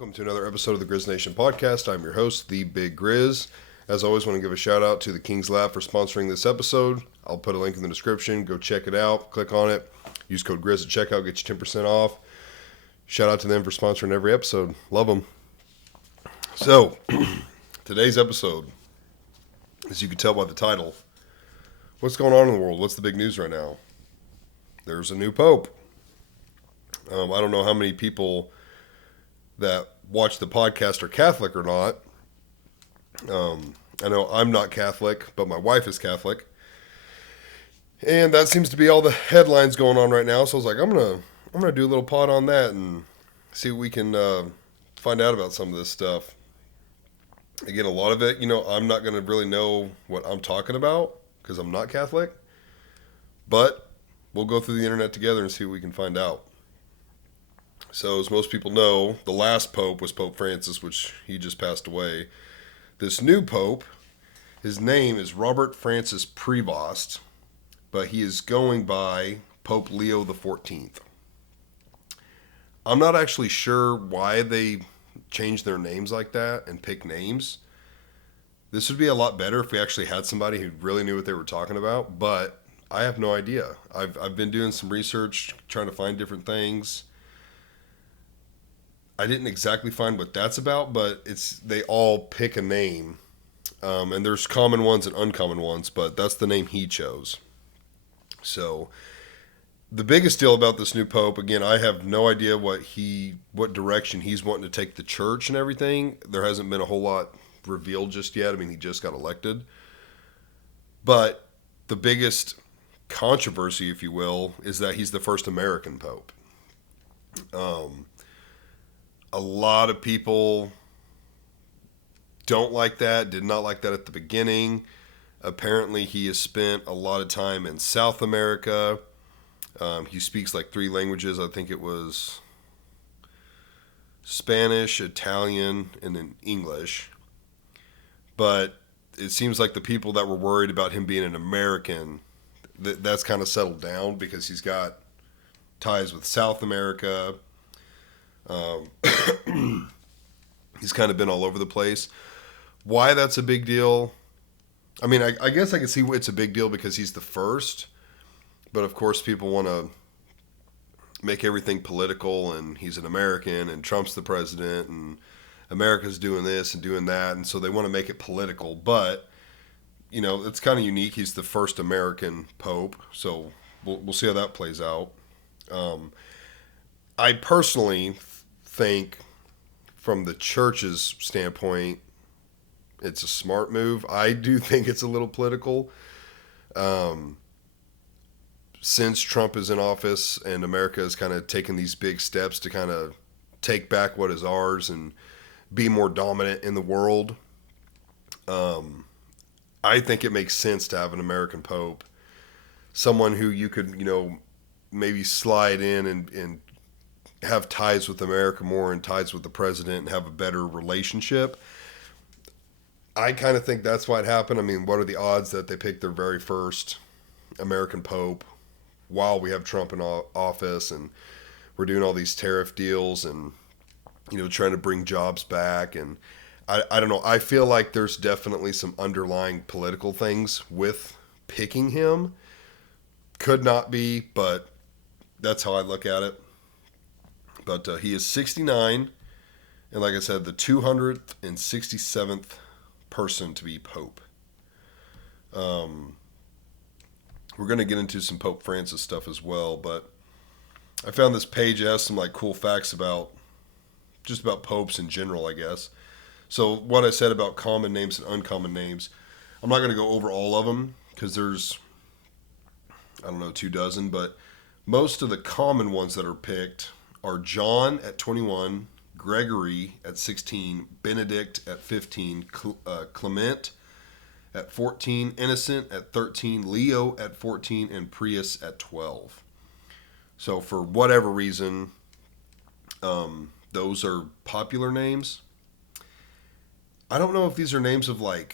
Welcome to another episode of the Grizz Nation podcast. I'm your host, The Big Grizz. As always, want to give a shout out to the King's Lab for sponsoring this episode. I'll put a link in the description. Go check it out. Click on it. Use code Grizz at checkout. Get you 10% off. Shout out to them for sponsoring every episode. Love them. So, today's episode, as you can tell by the title, what's going on in the world? What's the big news right now? There's a new pope. I don't know how many people that watch the podcast are Catholic or not. I know I'm not Catholic, but my wife is Catholic. And that seems to be all the headlines going on right now. So I was like, I'm gonna do a little pod on that and see what we can find out about some of this stuff. Again, a lot of it, I'm not going to really know what I'm talking about because I'm not Catholic. But we'll go through the internet together and see what we can find out. So, as most people know, the last pope was Pope Francis, which he just passed away. This new pope, his name is Robert Francis Prevost, but he is going by Pope Leo XIV. I'm not actually sure why they changed their names like that and pick names. This would be a lot better if we actually had somebody who really knew what they were talking about, but I have no idea. I've been doing some research, trying to find different things. I didn't exactly find what that's about, but they all pick a name. And there's common ones and uncommon ones, but that's the name he chose. So the biggest deal about this new pope, again, I have no idea what direction he's wanting to take the church and everything. There hasn't been a whole lot revealed just yet. I mean, he just got elected. But the biggest controversy, if you will, is that he's the first American pope. A lot of people don't like that, did not like that at the beginning. Apparently, he has spent a lot of time in South America. He speaks like 3 languages. I think it was Spanish, Italian, and then English. But it seems like the people that were worried about him being an American, that's kind of settled down because he's got ties with South America. He's kind of been all over the place. Why that's a big deal? I mean, I guess I can see it's a big deal because he's the first. But of course, people want to make everything political, and he's an American, and Trump's the president, and America's doing this and doing that, and so they want to make it political. But it's kind of unique. He's the first American pope, so we'll see how that plays out. I personally think, from the church's standpoint, it's a smart move. I do think it's a little political. Since Trump is in office and America has kind of taken these big steps to kind of take back what is ours and be more dominant in the world, I think it makes sense to have an American pope, someone who you could, maybe slide in and have ties with America more and ties with the president and have a better relationship. I kind of think that's why it happened. I mean, what are the odds that they pick their very first American pope while we have Trump in office and we're doing all these tariff deals and, trying to bring jobs back. And I don't know. I feel like there's definitely some underlying political things with picking him. Could not be, but that's how I look at it. But he is 69, and like I said, the 267th person to be pope. We're going to get into some Pope Francis stuff as well, but I found this page that has some cool facts about popes in general, I guess. So what I said about common names and uncommon names, I'm not going to go over all of them because there's, 24, but most of the common ones that are picked are John at 21, Gregory at 16, Benedict at 15, Clement at 14, Innocent at 13, Leo at 14, and Prius at 12. So for whatever reason, those are popular names. I don't know if these are names of I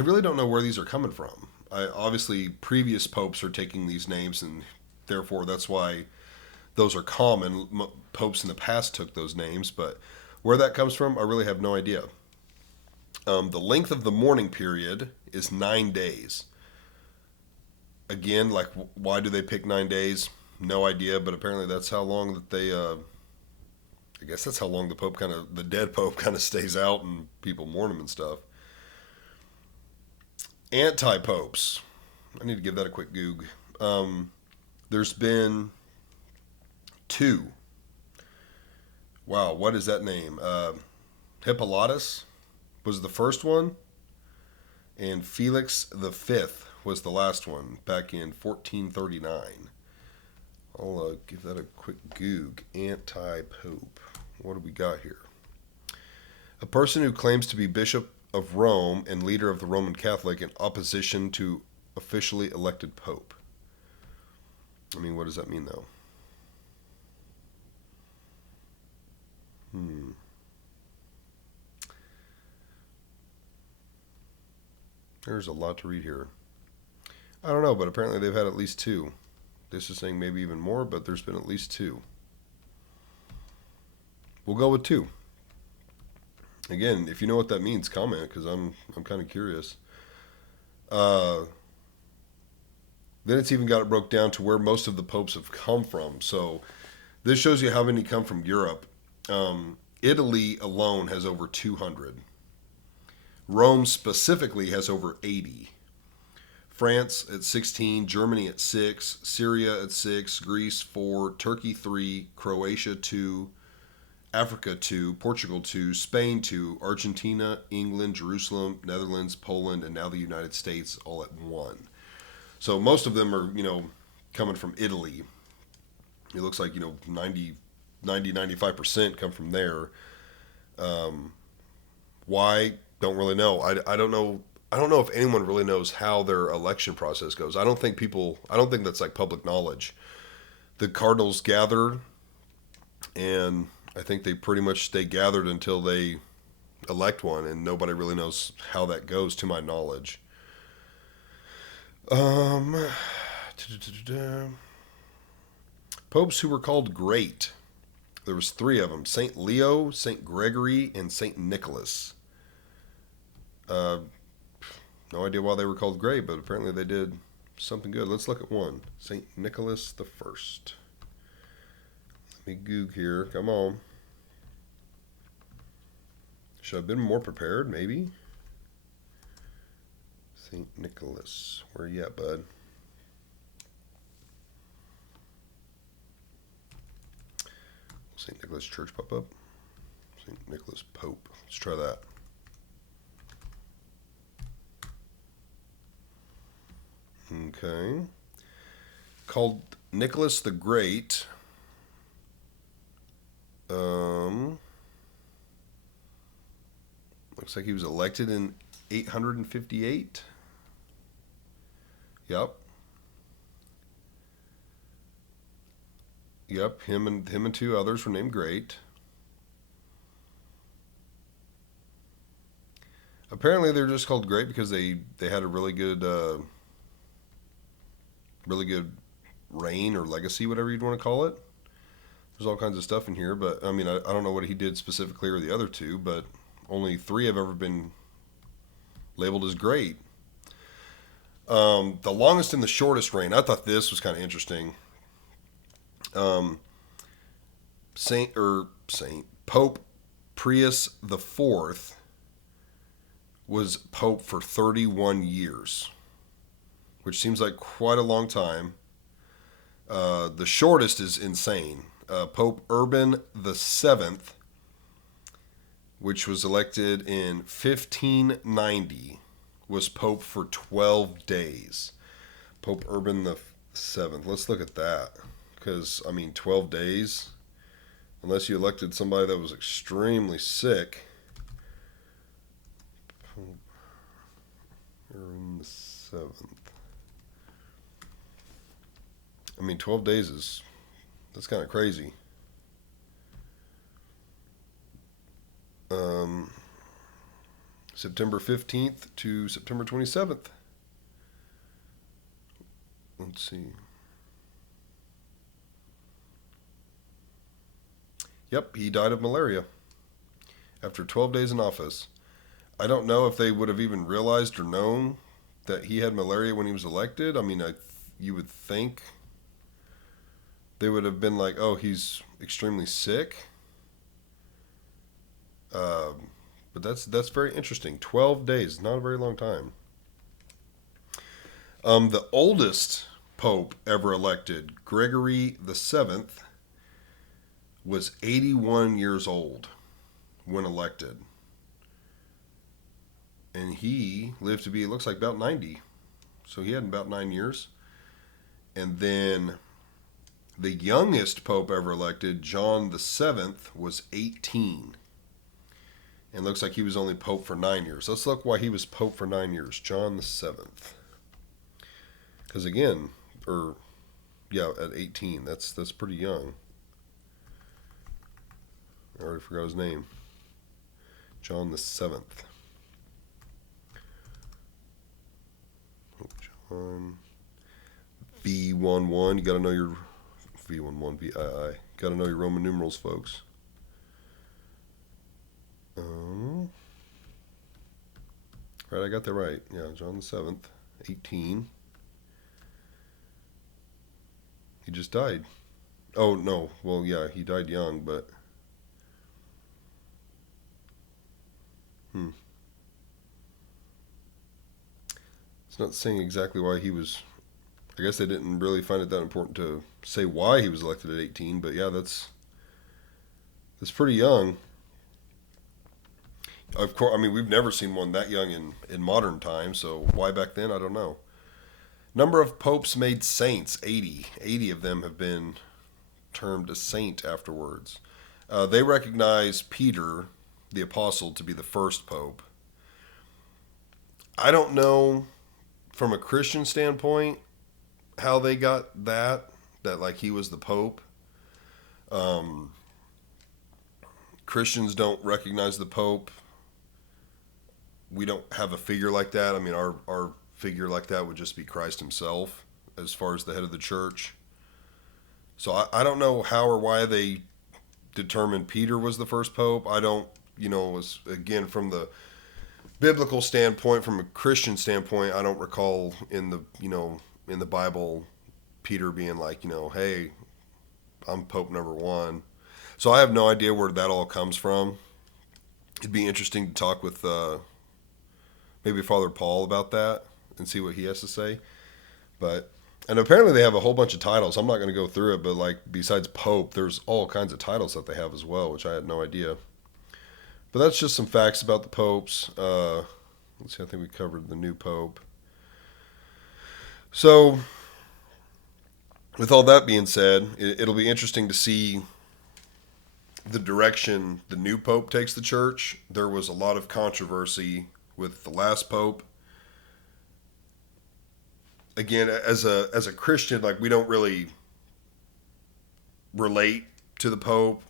really don't know where these are coming from. Obviously, previous popes are taking these names, and therefore that's why those are common. Popes in the past took those names, but Where that comes from, I really have no idea. The length of the mourning period is 9 days. Again, like, why do they pick 9 days? No idea, but apparently that's how long that they. I guess that's how long the dead Pope kind of stays out and people mourn him and stuff. Anti-popes. I need to give that a quick goog. There's been two. Wow, what is that name? Hippolytus was the first one, and Felix V was the last one back in 1439. I'll give that a quick goog. Anti-pope. What do we got here? A person who claims to be Bishop of Rome and leader of the Roman Catholic in opposition to officially elected Pope. I mean, what does that mean, though? There's a lot to read here. I don't know, but apparently they've had at least two. This is saying maybe even more, but there's been at least two. We'll go with two. Again, if you know what that means, comment, because I'm kind of curious. Then it's even got it broke down to where most of the popes have come from. So this shows you how many come from Europe. Italy alone has over 200. Rome specifically has over 80. France at 16, Germany at 6, Syria at 6, Greece 4, Turkey 3, Croatia 2, Africa 2, Portugal 2, Spain 2, Argentina, England, Jerusalem, Netherlands, Poland, and now the United States all at 1. So most of them are, coming from Italy. It looks like, 95% come from there. Why? Don't really know. I don't know. I don't know if anyone really knows how their election process goes. I don't think that's like public knowledge. The cardinals gather, and I think they pretty much stay gathered until they elect one, and nobody really knows how that goes, to my knowledge. Popes who were called great. There was 3 of them: Saint Leo, Saint Gregory, and Saint Nicholas. No idea why they were called great, but apparently they did something good. Let's look at one. Saint Nicholas the First. Let me goog here. Come on. Should I have been more prepared? Maybe. Saint Nicholas. Where you at, bud? Saint Nicholas Church pop up. Saint Nicholas Pope. Let's try that. Okay. Called Nicholas the Great. Looks like he was elected in 858. Yep. Him and 2 others were named Great. Apparently they're just called Great because they had a really good reign or legacy, whatever you'd want to call it. There's all kinds of stuff in here, but I mean, I don't know what he did specifically or the other 2, but only 3 have ever been labeled as great. The longest and the shortest reign. I thought this was kind of interesting. Pope Pius the Fourth was Pope for 31 years, which seems like quite a long time. The shortest is insane. Pope Urban the Seventh, which was elected in 1590, was Pope for 12 days. Pope Urban the Seventh. Let's look at that, because 12 days, unless you elected somebody that was extremely sick. Pope Urban the Seventh. 12 days that's kind of crazy. September 15th to September 27th. Let's see. Yep, he died of malaria. after 12 days in office. I don't know if they would have even realized or known that he had malaria when he was elected. I mean, you would think they would have been like, oh, he's extremely sick. But that's very interesting. 12 days, not a very long time. The oldest pope ever elected, Gregory the Seventh, was 81 years old when elected. And he lived to be, it looks like, about 90. So he had about 9 years. And then the youngest pope ever elected, John the Seventh, was 18. And looks like he was only pope for 9 years. Let's look why he was pope for 9 years. John the Seventh. Because again, at 18, that's pretty young. I already forgot his name. John the Seventh. John V11. You got to know your V11 VII. Got to know your Roman numerals, folks. Right, I got that right. Yeah, John the Seventh, 18. He just died. Oh no, well yeah, he died young, but it's not saying exactly why he was. I guess they didn't really find it that important to say why he was elected at 18, but yeah, that's pretty young. Of course, I mean we've never seen one that young in modern times, so why back then I don't know. Number of popes made saints, 80. 80 of them have been termed a saint afterwards. They recognize Peter, the apostle, to be the first pope. I don't know from a Christian standpoint how they got that like he was the pope. Um, Christians don't recognize the pope. We don't have a figure like that. I mean, our figure like that would just be Christ himself as far as the head of the church. So I don't know how or why they determined Peter was the first pope. I don't, was again from the biblical standpoint, from a Christian standpoint, I don't recall in the Bible Peter being like, hey, I'm Pope number one. So I have no idea where that all comes from. It'd be interesting to talk with maybe Father Paul about that and see what he has to say. And apparently they have a whole bunch of titles. I'm not going to go through it, but like besides Pope, there's all kinds of titles that they have as well, which I had no idea. But that's just some facts about the popes. Let's see, I think we covered the new pope. So, with all that being said, it'll be interesting to see the direction the new pope takes the church. There was a lot of controversy with the last pope. Again, as a Christian, like we don't really relate to the pope.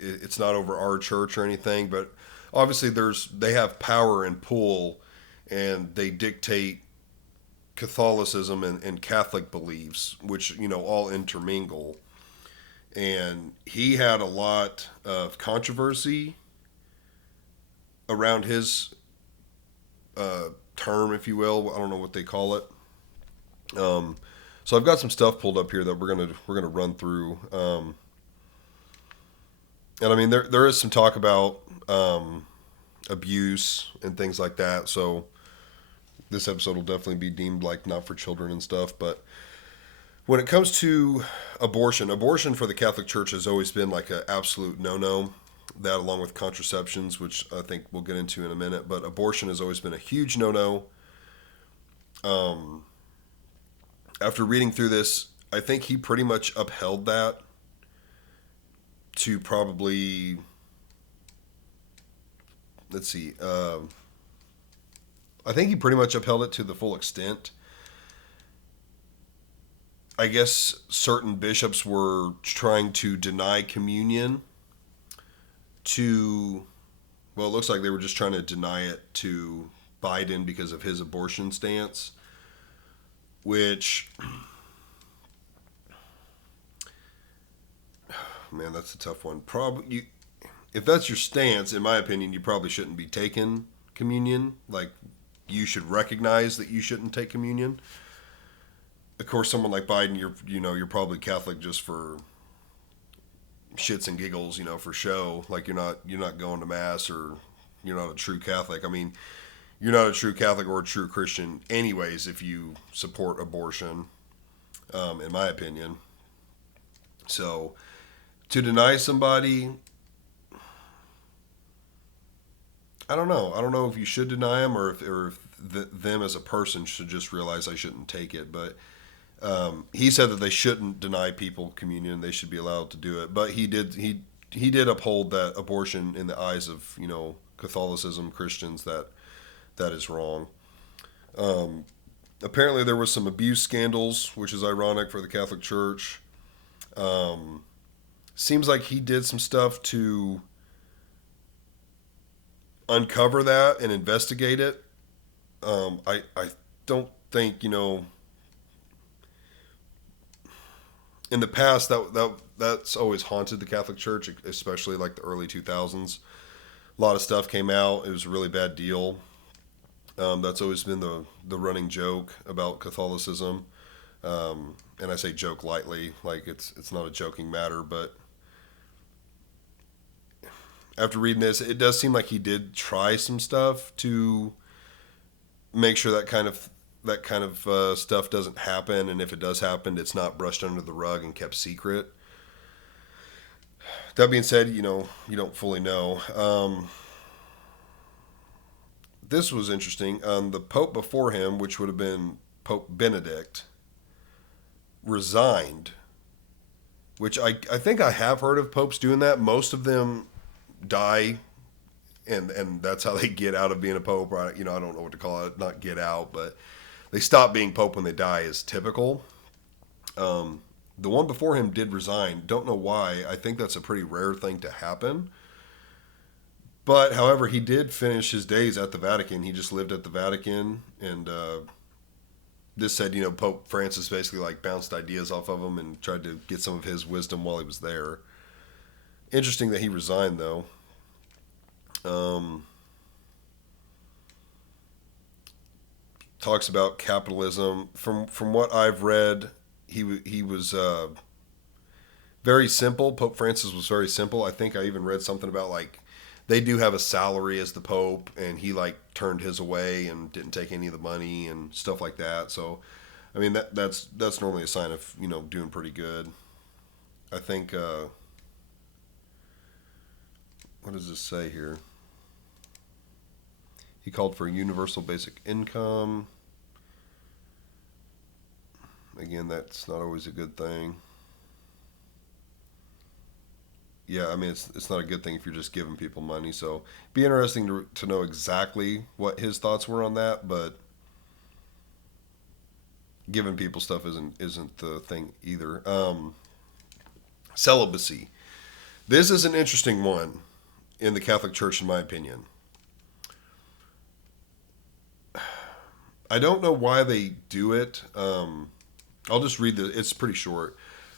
It's not over our church or anything, but obviously they have power and pull, and they dictate Catholicism and Catholic beliefs, which all intermingle. And he had a lot of controversy around his term, if you will. I don't know what they call it. So I've got some stuff pulled up here that we're gonna run through. And I mean, there is some talk about abuse and things like that. So this episode will definitely be deemed like not for children and stuff. But when it comes to abortion for the Catholic Church has always been like an absolute no-no. That along with contraceptions, which I think we'll get into in a minute. But abortion has always been a huge no-no. After reading through this, I think he pretty much upheld that to probably, let's see, I think he pretty much upheld it to the full extent. I guess certain bishops were trying to deny communion to, well, it looks like they were just trying to deny it to Biden because of his abortion stance, which, man, that's a tough one. if that's your stance, in my opinion, you probably shouldn't be taking communion. Like, you should recognize that you shouldn't take communion. Of course, someone like Biden, you're probably Catholic just for shits and giggles, for show. Like, you're not going to mass, or you're not a true Catholic. I mean, you're not a true Catholic or a true Christian, anyways, if you support abortion. In my opinion. So, to deny somebody, I don't know. I don't know if you should deny them, or if them as a person should just realize I shouldn't take it. But he said that they shouldn't deny people communion; they should be allowed to do it. But he did uphold that abortion in the eyes of Catholicism, Christians, that is wrong. Apparently, there was some abuse scandals, which is ironic for the Catholic Church. Seems like he did some stuff to uncover that and investigate it. I don't think in the past that's always haunted the Catholic Church, especially like the early 2000s. A lot of stuff came out. It was a really bad deal. That's always been the running joke about Catholicism. And I say joke lightly, like it's not a joking matter, but after reading this, it does seem like he did try some stuff to make sure that kind of stuff doesn't happen, and if it does happen, it's not brushed under the rug and kept secret. That being said, you don't fully know. This was interesting. The Pope before him, which would have been Pope Benedict, resigned, which I think I have heard of popes doing that. Most of them die, and that's how they get out of being a pope. Or, I don't know what to call it, not get out, but they stop being pope when they die is typical. The one before him did resign. Don't know why. I think that's a pretty rare thing to happen. But, however, he did finish his days at the Vatican. He just lived at the Vatican, and this said, Pope Francis basically like bounced ideas off of him and tried to get some of his wisdom while he was there. Interesting that he resigned, though. Talks about capitalism. From what I've read, he was very simple. Pope Francis was very simple. I think I even read something about like they do have a salary as the Pope, and he like turned his away and didn't take any of the money and stuff like that. So, I mean that's normally a sign of doing pretty good. I think. What does this say here? He called for a universal basic income. Again, that's not always a good thing. Yeah, I mean, it's not a good thing if you're just giving people money. So, it'd be interesting to know exactly what his thoughts were on that. But giving people stuff isn't the thing either. Celibacy. This is an interesting one in the Catholic Church, in my opinion. I don't know why they do it. I'll just read it's pretty short.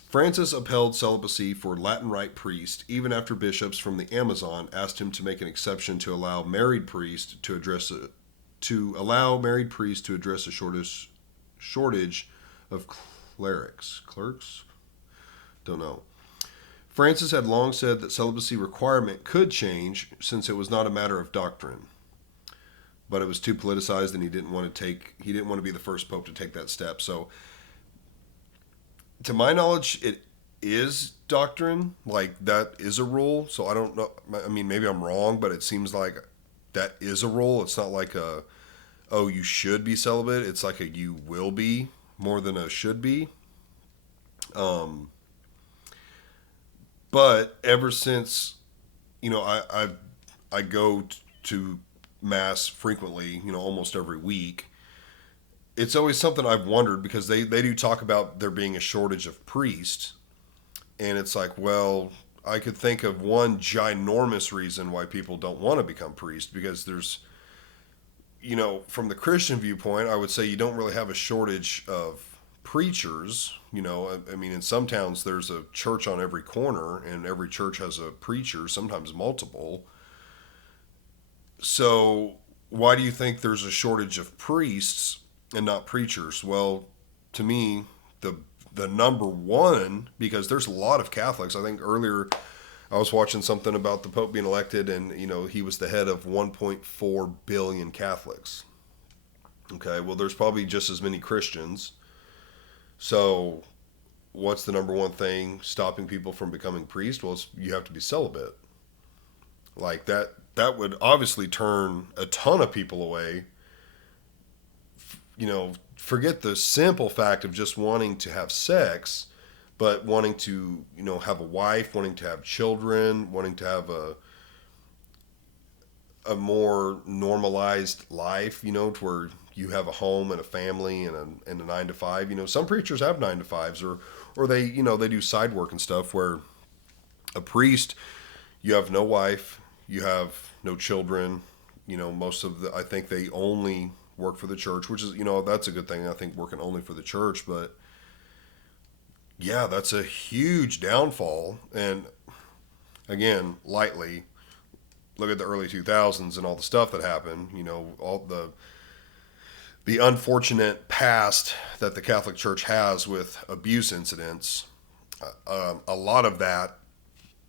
Francis upheld celibacy for Latin Rite priests, even after bishops from the Amazon asked him to make an exception to allow married priests to address a shortage of clerics. Clerks? Don't know. Francis had long said that celibacy requirement could change since it was not a matter of doctrine, but it was too politicized, and he didn't want to be the first pope to take that step. So, to my knowledge, it is doctrine. Like, that is a rule. So I don't know. I mean, maybe I'm wrong, but it seems like that is a rule. It's not like you should be celibate. It's like you will be, more than a should be. But ever since, I go to mass frequently, almost every week. It's always something I've wondered, because they do talk about there being a shortage of priests. And it's like, well, I could think of one ginormous reason why people don't want to become priests, because there's, from the Christian viewpoint, I would say you don't really have a shortage of preachers. I mean, in some towns there's a church on every corner, and every church has a preacher, sometimes multiple. So why do you think there's a shortage of priests and not preachers? Well, to me, the number one, because there's a lot of Catholics. I think earlier I was watching something about the Pope being elected, and he was the head of 1.4 billion Catholics. Okay, well, there's probably just as many Christians. So, what's the number one thing stopping people from becoming priests? Well, you have to be celibate. Like that would obviously turn a ton of people away. Forget the simple fact of just wanting to have sex, but wanting to, have a wife, wanting to have children, wanting to have a more normalized life, to where you have a home and a family and a 9 to 5. Some preachers have 9 to 5s, or they, they do side work and stuff, where a priest, you have no wife, you have no children, I think they only work for the church, which is, that's a good thing. I think working only for the church, but yeah, that's a huge downfall. And again, lightly, look at the early 2000s and all the stuff that happened, all the unfortunate past that the Catholic Church has with abuse incidents. A lot of that,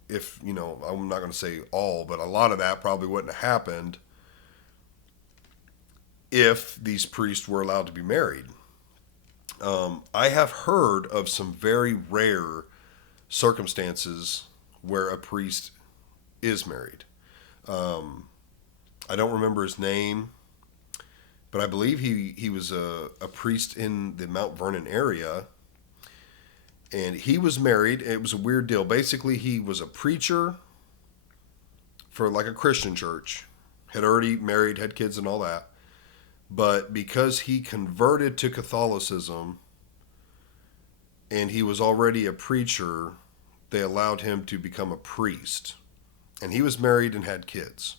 if, I'm not going to say all, but a lot of that probably wouldn't have happened if these priests were allowed to be married. I have heard of some very rare circumstances where a priest is married. I don't remember his name, but I believe he was a priest in the Mount Vernon area, and he was married. It was a weird deal. Basically, he was a preacher for like a Christian church, had already married, had kids and all that. But because he converted to Catholicism and he was already a preacher, they allowed him to become a priest. And he was married and had kids.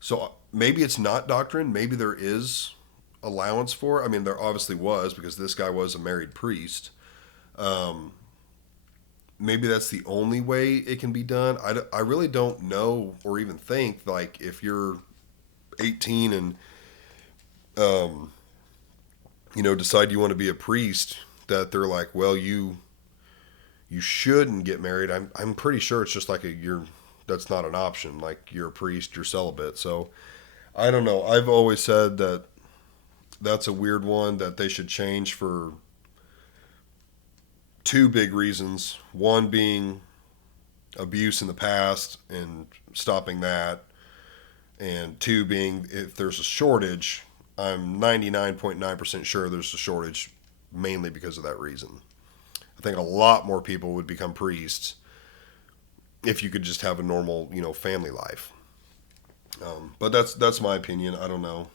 So maybe it's not doctrine. Maybe there is allowance for it. I mean, there obviously was, because this guy was a married priest. Maybe that's the only way it can be done. I really don't know, or even think, like, if you're 18 and decide you want to be a priest, that they're like, well, you shouldn't get married. I'm pretty sure it's just like that's not an option. Like, you're a priest, you're celibate. So I don't know. I've always said that that's a weird one that they should change for two big reasons. One being abuse in the past and stopping that, and two being, if there's a shortage, I'm 99.9% sure there's a shortage mainly because of that reason. I think a lot more people would become priests if you could just have a normal, family life. But that's my opinion. I don't know.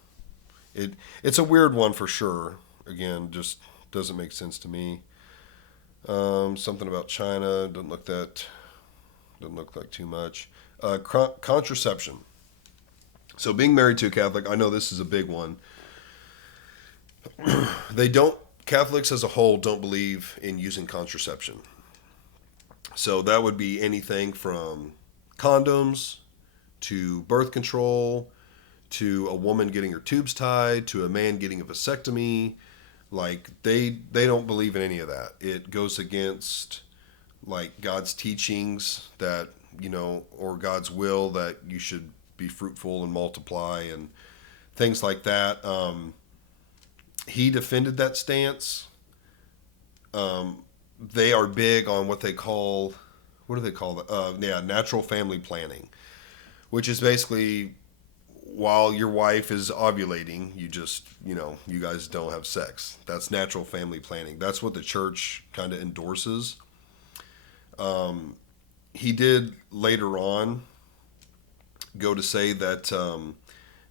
It's a weird one for sure. Again, just doesn't make sense to me. Something about China doesn't look like too much. Contraception. So being married to a Catholic, I know this is a big one. Catholics as a whole don't believe in using contraception. So that would be anything from condoms to birth control to a woman getting her tubes tied to a man getting a vasectomy. Like, they don't believe in any of that. It goes against, like, God's teachings that, or God's will that you should be fruitful and multiply and things like that. He defended that stance. They are big on what do they call that? Natural family planning, which is basically, while your wife is ovulating, you guys don't have sex. That's natural family planning. That's what the church kind of endorses. He did later on go to say that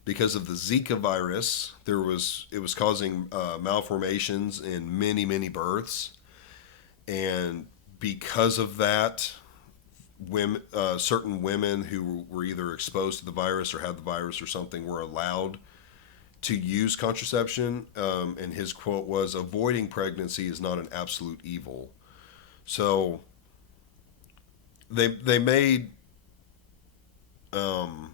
because of the Zika virus, it was causing malformations in many, many births, and because of that, certain women who were either exposed to the virus or had the virus or something were allowed to use contraception, and his quote was, "Avoiding pregnancy is not an absolute evil." So they made um,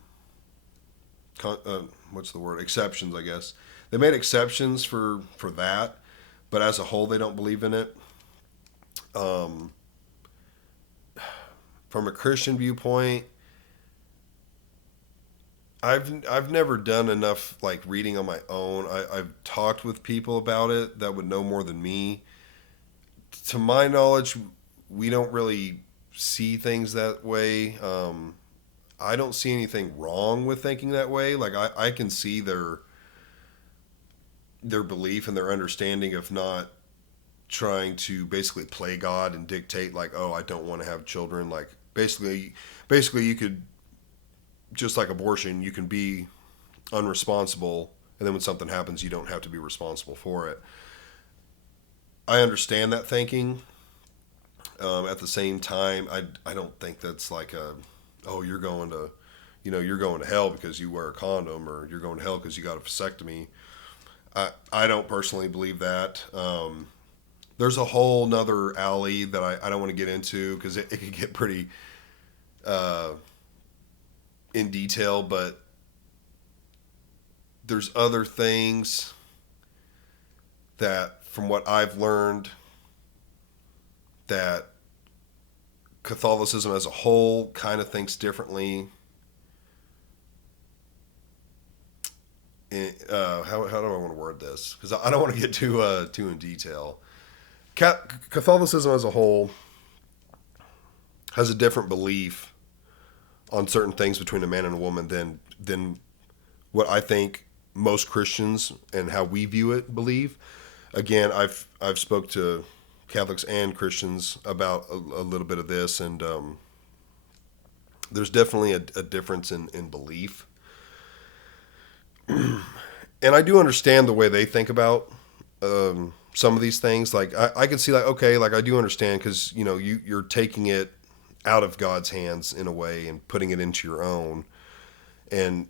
what's the word, exceptions, I guess. They made exceptions for that, but as a whole, they don't believe in it. Um, from a Christian viewpoint, I've never done enough like reading on my own. I've talked with people about it that would know more than me. To my knowledge, we don't really see things that way. I don't see anything wrong with thinking that way. Like I can see their belief and their understanding of not trying to basically play God and dictate like, oh, I don't want to have children. Like basically you could, just like abortion, you can be unresponsible, and then when something happens, you don't have to be responsible for it. I understand that thinking. At the same time, I don't think that's like a, oh, you're going to, you're going to hell because you wear a condom, or you're going to hell because you got a vasectomy. I don't personally believe that. There's a whole nother alley that I don't want to get into because it could get pretty uh, in detail, but there's other things that, from what I've learned, that Catholicism as a whole kind of thinks differently. How do I want to word this? Because I don't want to get too in detail. Catholicism as a whole has a different belief on certain things between a man and a woman than what I think most Christians and how we view it believe. Again, I've spoke to Catholics and Christians about a little bit of this, and there's definitely a difference in belief. And I do understand the way they think about some of these things. Like I can see, like, okay, like I do understand, because you're taking it out of God's hands in a way and putting it into your own, and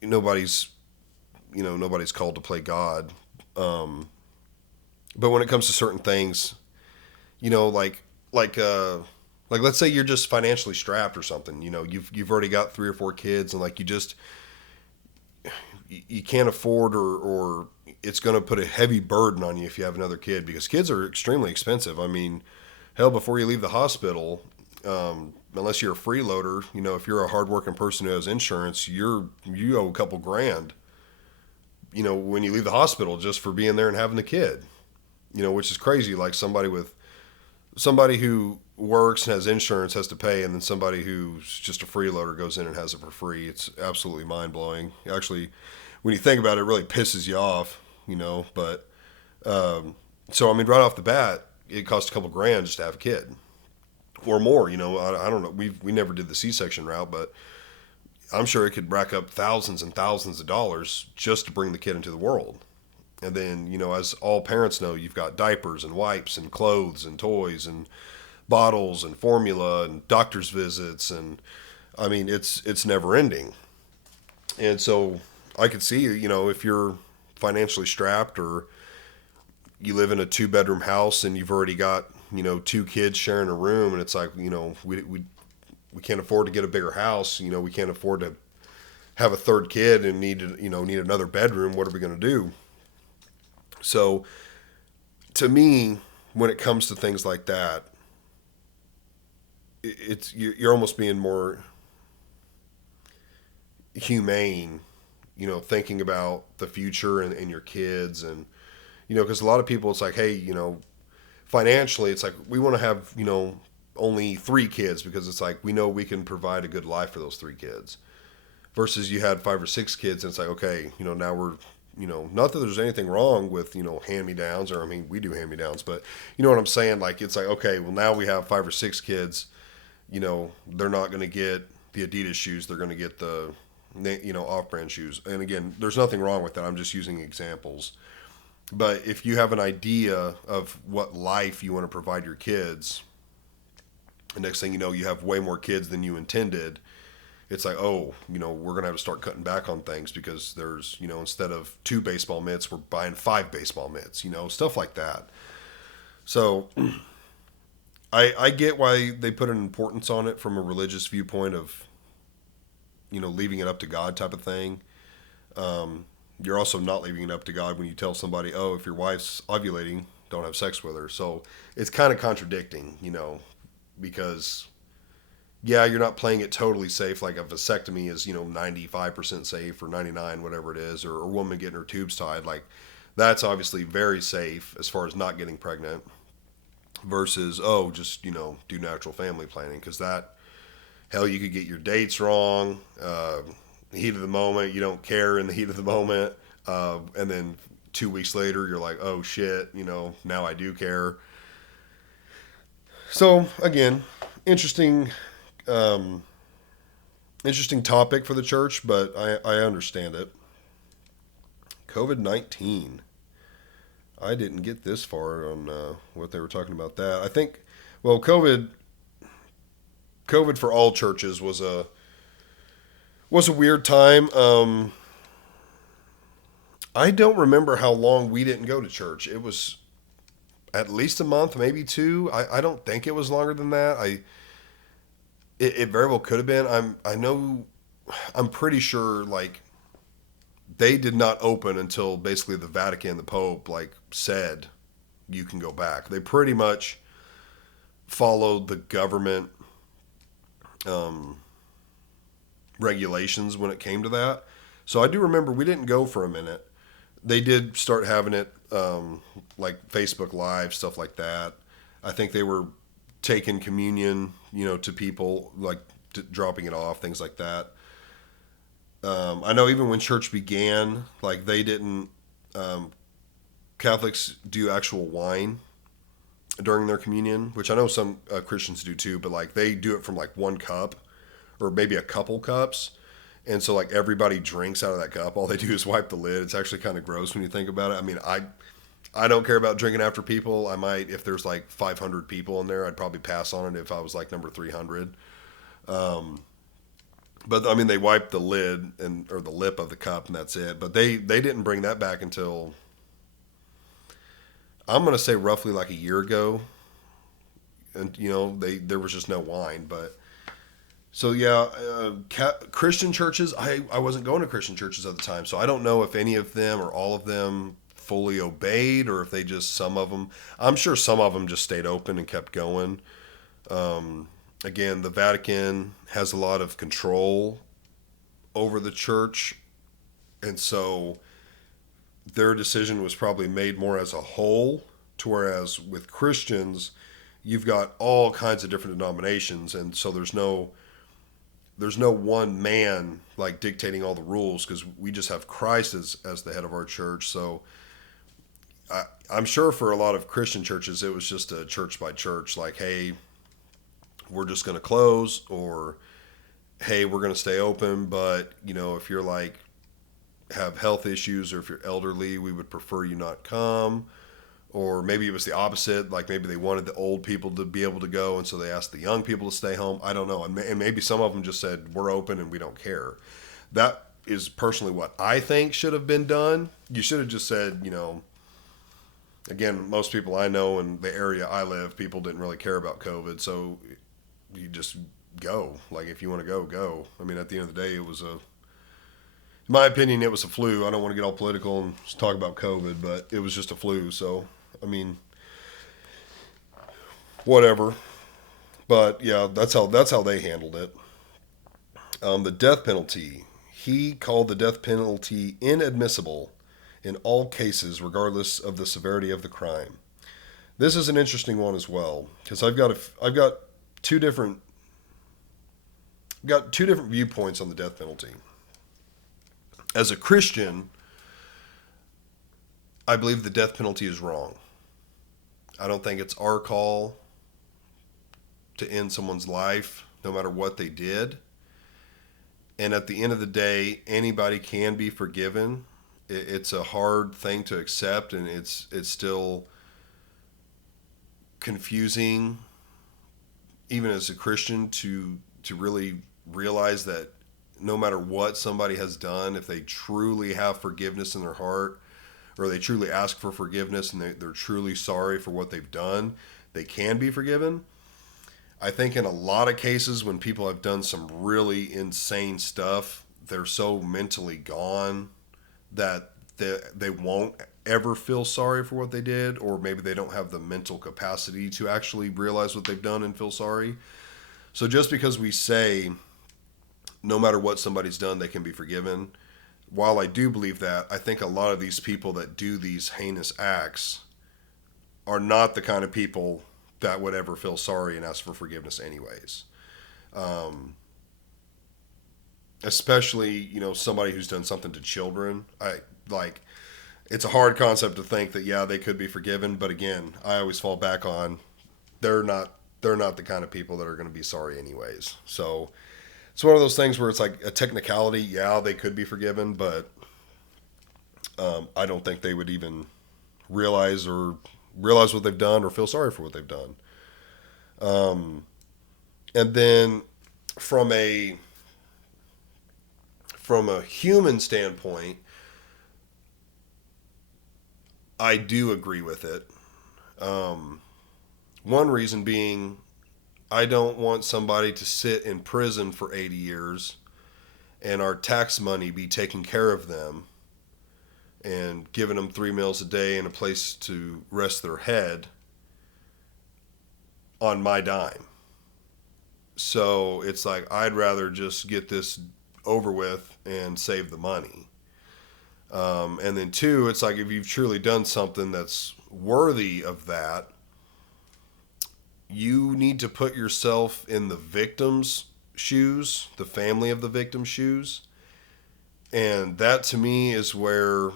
nobody's nobody's called to play God. But when it comes to certain things, like let's say you're just financially strapped or something. You've already got 3 or 4 kids, and like you can't afford, or it's going to put a heavy burden on you if you have another kid, because kids are extremely expensive. I mean, hell, before you leave the hospital, unless you're a freeloader, if you're a hardworking person who has insurance, you owe a couple grand, when you leave the hospital, just for being there and having the kid, which is crazy. Like somebody who works and has insurance has to pay, and then somebody who's just a freeloader goes in and has it for free. It's absolutely mind blowing. Actually, when you think about it, it really pisses you off, But so I mean, right off the bat, it costs a couple grand just to have a kid, or more. I don't know. We never did the C-section route, but I'm sure it could rack up thousands and thousands of dollars just to bring the kid into the world. And then, as all parents know, you've got diapers and wipes and clothes and toys and bottles and formula and doctor's visits, and I mean, it's never ending. And so I could see, if you're financially strapped, or you live in a 2-bedroom house and you've already got 2 kids sharing a room, and it's like, we can't afford to get a bigger house, we can't afford to have a third kid and need another bedroom. What are we going to do? So to me, when it comes to things like that, you're almost being more humane, thinking about the future and your kids, and because a lot of people, it's like, hey, financially, it's like we want to have only 3 kids, because it's like we know we can provide a good life for those 3 kids, versus you had 5 or 6 kids, and it's like, okay, now we're not that there's anything wrong with, hand-me-downs, or I mean, we do hand-me-downs, but you know what I'm saying? Like, it's like, okay, well, now we have 5 or 6 kids, they're not going to get the Adidas shoes, they're going to get the, off-brand shoes. And again, there's nothing wrong with that. I'm just using examples. But if you have an idea of what life you want to provide your kids, the next thing you know, you have way more kids than you intended, it's like, oh, we're going to have to start cutting back on things because there's, instead of 2 baseball mitts, we're buying 5 baseball mitts, stuff like that. So I get why they put an importance on it from a religious viewpoint of, leaving it up to God type of thing. You're also not leaving it up to God when you tell somebody, oh, if your wife's ovulating, don't have sex with her. So it's kind of contradicting, because yeah, you're not playing it totally safe. Like a vasectomy is, 95% safe or 99, whatever it is, or a woman getting her tubes tied. Like that's obviously very safe as far as not getting pregnant versus, oh, just, do natural family planning. Cause that, hell, you could get your dates wrong. Heat of the moment, you don't care in the heat of the moment. And then 2 weeks later, you're like, oh shit, now I do care. So again, interesting um, interesting topic for the church, but I understand it. COVID-19. I didn't get this far on what they were talking about that. I think, well, COVID for all churches was a weird time. I don't remember how long we didn't go to church. It was at least a month, maybe 2. I don't think it was longer than that. It very well could have been. I'm pretty sure like they did not open until basically the Vatican, the Pope, like said you can go back. They pretty much followed the government um, regulations when it came to that. So I do remember we didn't go for a minute. They did start having it like Facebook Live, stuff like that. I think they were taking communion, to people, like dropping it off, things like that. I know even when church began, like they didn't. Catholics do actual wine during their communion, which I know some Christians do too, but like they do it from like 1 cup or maybe a couple cups. And so like everybody drinks out of that cup. All they do is wipe the lid. It's actually kind of gross when you think about it. I mean, I don't care about drinking after people. I might, if there's like 500 people in there, I'd probably pass on it if I was like number 300. But I mean, they wipe the lid or the lip of the cup, and that's it. But they didn't bring that back until I'm gonna say roughly like a year ago, and there was just no wine. But so yeah, Christian churches. I wasn't going to Christian churches at the time, so I don't know if any of them or all of them fully obeyed, or if they just some of them. I'm sure some of them just stayed open and kept going. Again, the Vatican has a lot of control over the church, and so their decision was probably made more as a whole. To whereas with Christians, you've got all kinds of different denominations, and so there's no one man like dictating all the rules because we just have Christ as the head of our church. So I'm sure for a lot of Christian churches, it was just a church by church, like, hey, we're just going to close, or hey, we're going to stay open, but if you're like have health issues or if you're elderly, we would prefer you not come. Or maybe it was the opposite, like maybe they wanted the old people to be able to go, and so they asked the young people to stay home. I don't know, and maybe some of them just said we're open and we don't care. That is personally what I think should have been done. You should have just said, again, most people I know in the area I live, people didn't really care about COVID, so you just go. Like if you want to go, go. I mean, at the end of the day, in my opinion, it was a flu. I don't want to get all political and talk about COVID, but it was just a flu. So, I mean, whatever. But yeah, that's how they handled it. The death penalty. He called the death penalty inadmissible in all cases, regardless of the severity of the crime. This is an interesting one as well because I've got two different viewpoints on the death penalty. As a Christian, I believe the death penalty is wrong. I don't think it's our call to end someone's life, no matter what they did. And at the end of the day, anybody can be forgiven. It's a hard thing to accept, and it's still confusing, even as a Christian, to really realize that no matter what somebody has done, if they truly have forgiveness in their heart, or they truly ask for forgiveness and they're truly sorry for what they've done, they can be forgiven. I think in a lot of cases when people have done some really insane stuff, they're so mentally gone that they won't ever feel sorry for what they did, or maybe they don't have the mental capacity to actually realize what they've done and feel sorry. So just because we say no matter what somebody's done, they can be forgiven, while I do believe that, I think a lot of these people that do these heinous acts are not the kind of people that would ever feel sorry and ask for forgiveness anyways. Um, Especially, somebody who's done something to children. It's a hard concept to think that, yeah, they could be forgiven, but again, I always fall back on they're not the kind of people that are going to be sorry anyways. So it's one of those things where it's like a technicality. Yeah, they could be forgiven, but I don't think they would even realize what they've done or feel sorry for what they've done. And then from a from a human standpoint, I do agree with it. One reason being, I don't want somebody to sit in prison for 80 years and our tax money be taking care of them and giving them 3 meals a day and a place to rest their head on my dime. So it's like I'd rather just get this over with and save the money. And then two, it's like if you've truly done something that's worthy of that, you need to put yourself in the victim's shoes, the family of the victim's shoes. And that to me is where,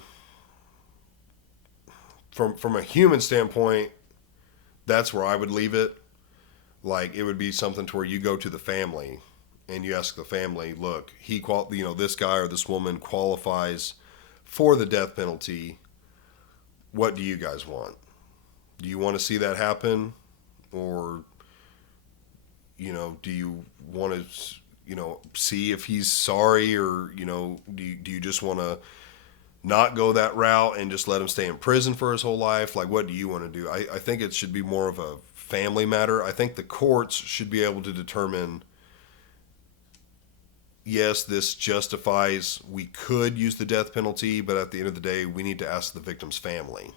from a human standpoint, that's where I would leave it. Like it would be something to where you go to the family and you ask the family, look, this guy or this woman qualifies for the death penalty. What do you guys want? Do you want to see that happen, or do you want to see if he's sorry, or do you just want to not go that route and just let him stay in prison for his whole life? Like, what do you want to do? I think it should be more of a family matter. I think the courts should be able to determine, yes, this justifies, we could use the death penalty, but at the end of the day, we need to ask the victim's family.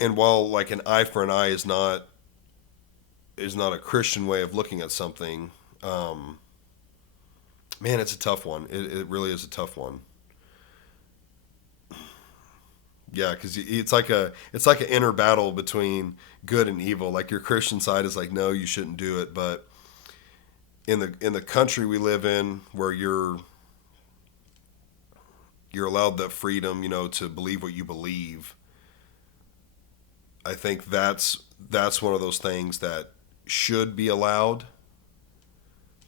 And while like an eye for an eye is not a Christian way of looking at something, man, it's a tough one. It really is a tough one. Yeah, because it's like an inner battle between good and evil. Like your Christian side is like, no, you shouldn't do it, but in the country we live in, where you're allowed that freedom, to believe what you believe. I think that's one of those things that should be allowed,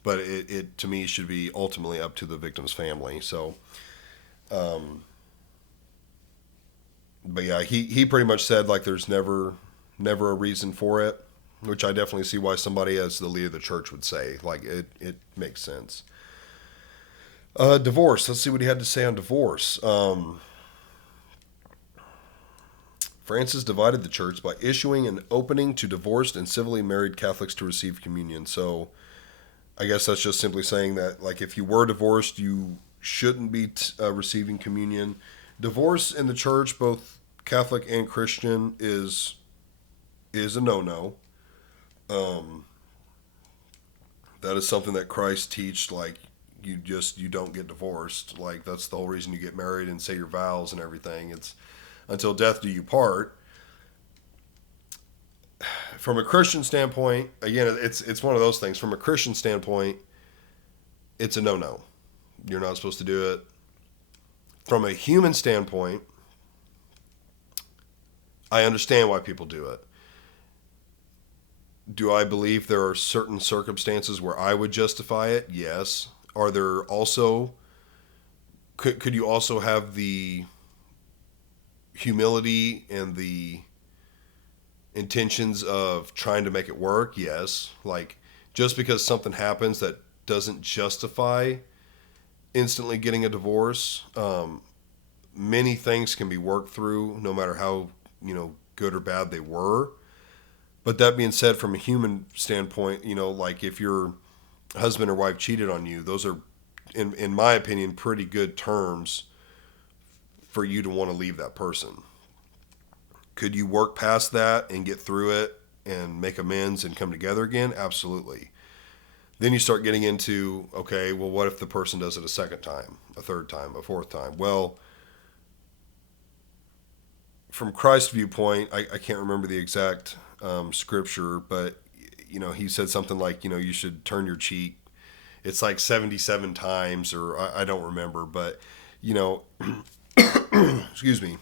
but it to me should be ultimately up to the victim's family. So, but yeah, he pretty much said like there's never a reason for it, which I definitely see why somebody as the leader of the church would say. Like it makes sense. Divorce. Let's see what he had to say on divorce. Francis divided the church by issuing an opening to divorced and civilly married Catholics to receive communion. So I guess that's just simply saying that, like, if you were divorced, you shouldn't be receiving communion. Divorce in the church, both Catholic and Christian, is a no-no. Um, that is something that Christ teached. Like, you don't get divorced. Like, that's the whole reason you get married and say your vows and everything. It's until death do you part. From a Christian standpoint, again, it's one of those things. From a Christian standpoint, it's a no-no. You're not supposed to do it. From a human standpoint, I understand why people do it. Do I believe there are certain circumstances where I would justify it? Yes. Are there also, could you also have the humility and the intentions of trying to make it work, yes. Like, just because something happens that doesn't justify instantly getting a divorce, many things can be worked through, no matter how, good or bad they were. But that being said, from a human standpoint, like if your husband or wife cheated on you, those are, in my opinion, pretty good terms for you to want to leave that person. Could you work past that and get through it and make amends and come together again? Absolutely. Then you start getting into, okay, well, what if the person does it a second time, a third time, a fourth time? Well, from Christ's viewpoint, I can't remember the exact scripture, but he said something like, you should turn your cheek. It's like 77 times, or I don't remember, but you know, excuse me.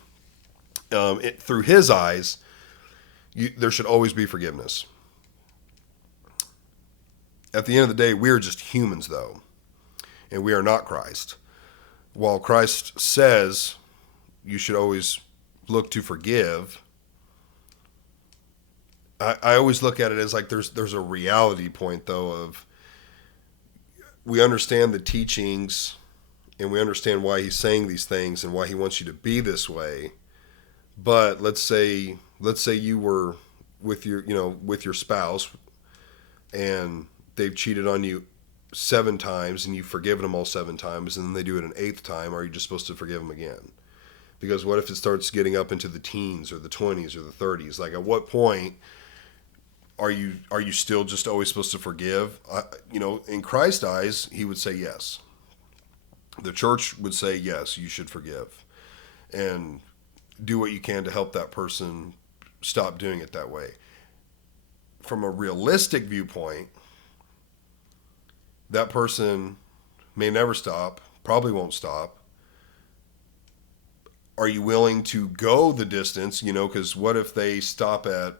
Through his eyes, there should always be forgiveness. At the end of the day, we are just humans, though, and we are not Christ. While Christ says you should always look to forgive, I always look at it as like there's a reality point, though, of we understand the teachings and we understand why he's saying these things and why he wants you to be this way. But let's say you were with your spouse and they've cheated on you 7 times and you've forgiven them all 7 times, and then they do it an eighth time. Are you just supposed to forgive them again? Because what if it starts getting up into the teens or the 20s or the 30s? Like, at what point are you still just always supposed to forgive? In Christ's eyes, he would say yes. The church would say yes, you should forgive, and do what you can to help that person stop doing it that way. From a realistic viewpoint, that person may never stop, probably won't stop. Are you willing to go the distance? Because what if they stop at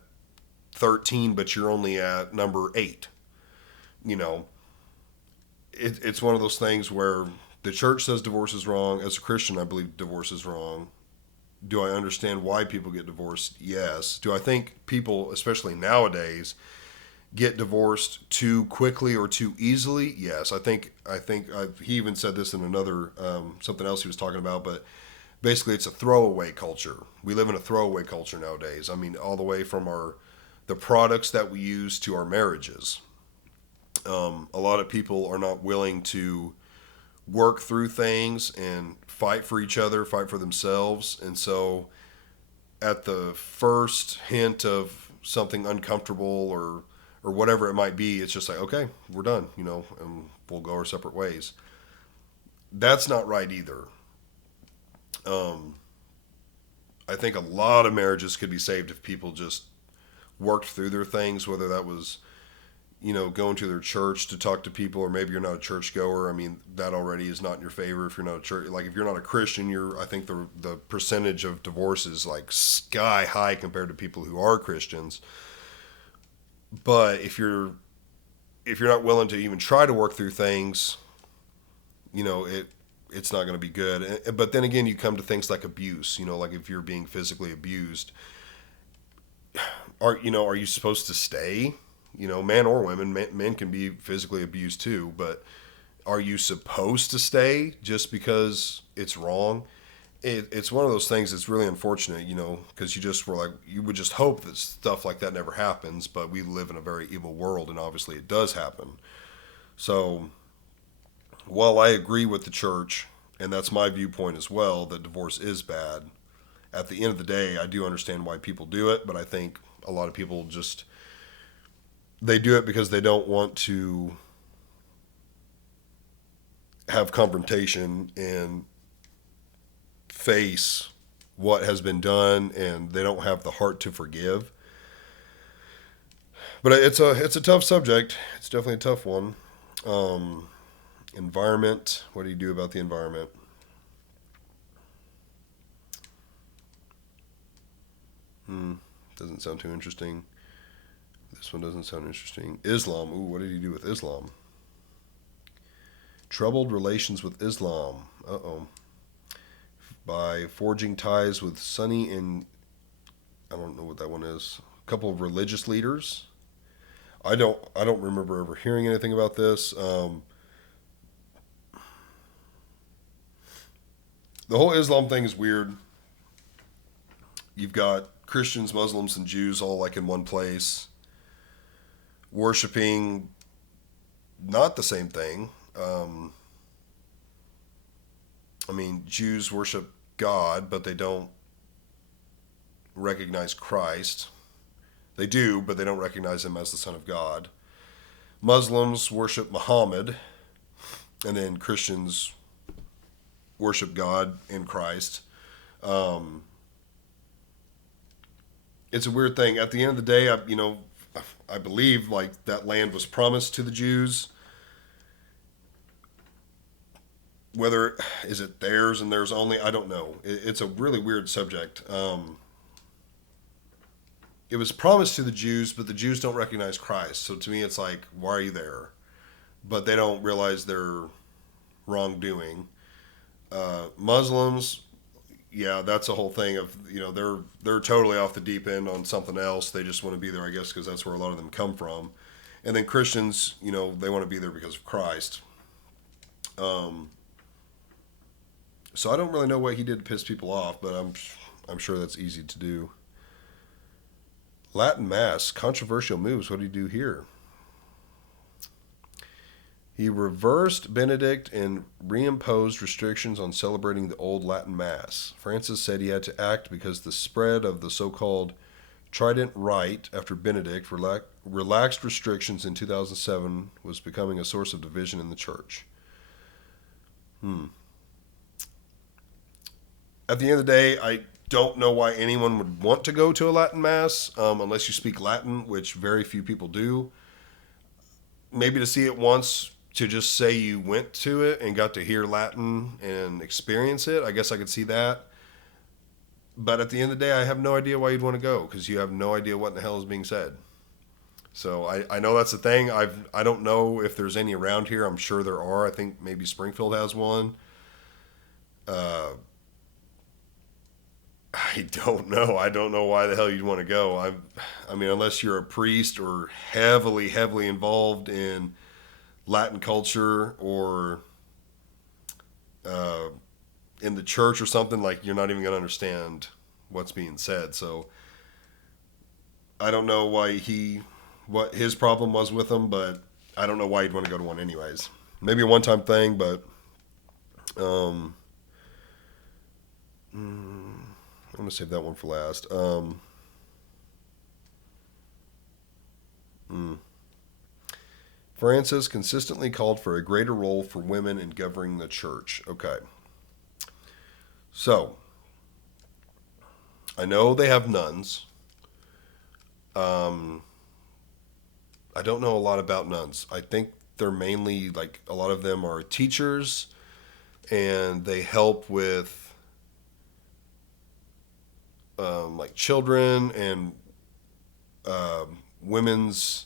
13, but you're only at number 8? It's one of those things where the church says divorce is wrong. As a Christian, I believe divorce is wrong. Do I understand why people get divorced? Yes. Do I think people, especially nowadays, get divorced too quickly or too easily? Yes. I think he even said this in another something else he was talking about, but basically it's a throwaway culture. We live in a throwaway culture nowadays. I mean, all the way from the products that we use to our marriages. A lot of people are not willing to work through things and fight for each other, fight for themselves. And so at the first hint of something uncomfortable or whatever it might be, it's just like, okay, we're done, and we'll go our separate ways. That's not right either. I think a lot of marriages could be saved if people just worked through their things, whether that was, going to their church to talk to people, or maybe you're not a church goer. I mean, that already is not in your favor if you're not a church. Like, if you're not a Christian, I think the percentage of divorce is like sky high compared to people who are Christians. But if you're not willing to even try to work through things, it's not going to be good. But then again, you come to things like abuse. Like if you're being physically abused, are you supposed to stay? Man or women, men can be physically abused too, but are you supposed to stay just because it's wrong? It's one of those things that's really unfortunate, because you would just hope that stuff like that never happens, but we live in a very evil world, and obviously it does happen. So, while I agree with the church, and that's my viewpoint as well, that divorce is bad, at the end of the day, I do understand why people do it, but I think a lot of people they do it because they don't want to have confrontation and face what has been done, and they don't have the heart to forgive. But it's a tough subject. It's definitely a tough one. Environment. What do you do about the environment? Doesn't sound too interesting. This one doesn't sound interesting. Islam. Ooh, what did he do with Islam? Troubled relations with Islam. Uh-oh. By forging ties with Sunni and I don't know what that one is. a couple of religious leaders. I don't remember ever hearing anything about this. The whole Islam thing is weird. You've got Christians, Muslims, and Jews all like in one place, worshiping not the same thing. I mean, Jews worship God, but they don't recognize Christ. They do, but they don't recognize him as the Son of God. Muslims worship Muhammad, and then Christians worship God in Christ. It's a weird thing. At the end of the day, I believe like that land was promised to the Jews. Whether is it theirs and theirs only, I don't know. It's a really weird subject. It was promised to the Jews, but the Jews don't recognize Christ. So to me, it's like, why are you there? But they don't realize their wrongdoing. Muslims, yeah, that's a whole thing of they're totally off the deep end on something else. They just want to be there, I guess, because that's where a lot of them come from. And then Christians, they want to be there because of Christ. So I don't really know what he did to piss people off, but I'm sure that's easy to do. Latin Mass, controversial moves. What did he do here? He reversed Benedict and reimposed restrictions on celebrating the old Latin Mass. Francis said he had to act because the spread of the so-called Trident Rite after Benedict relaxed restrictions in 2007 was becoming a source of division in the church. At the end of the day, I don't know why anyone would want to go to a Latin Mass unless you speak Latin, which very few people do. Maybe to see it once, to just say you went to it and got to hear Latin and experience it, I guess I could see that. But at the end of the day, I have no idea why you'd want to go because you have no idea what in the hell is being said. So I know that's the thing. I don't know if there's any around here. I'm sure there are. I think maybe Springfield has one. I don't know. I don't know why the hell you'd want to go. I mean, unless you're a priest or heavily, heavily involved in Latin culture or in the church or something, like you're not even going to understand what's being said. So I don't know what his problem was with them, but I don't know why you'd want to go to one anyways. Maybe a one-time thing, but I'm going to save that one for last. Francis consistently called for a greater role for women in governing the church. Okay. So, I know they have nuns. I don't know a lot about nuns. I think they're mainly, like, a lot of them are teachers, and they help with like children and women's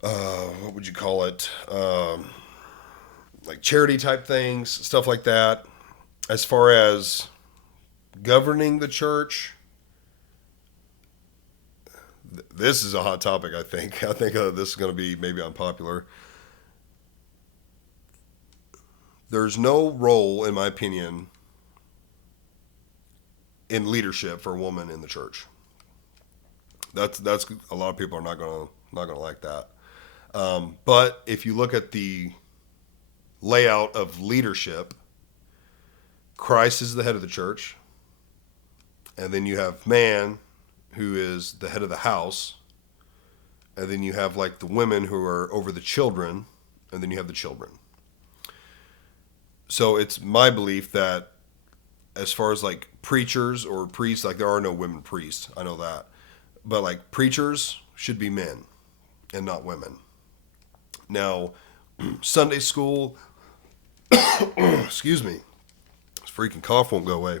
what would you call it, like charity type things, stuff like that. As far as governing the church, this is a hot topic. I think this is going to be maybe unpopular. There's no role, in my opinion, in leadership for a woman in the church. That's a lot of people are not gonna like that. But if you look at the layout of leadership, Christ is the head of the church, and then you have man, who is the head of the house, and then you have like the women who are over the children, and then you have the children. So it's my belief that as far as like preachers or priests, like there are no women priests, I know that, but like preachers should be men and not women. Now, Sunday school, excuse me, this freaking cough won't go away.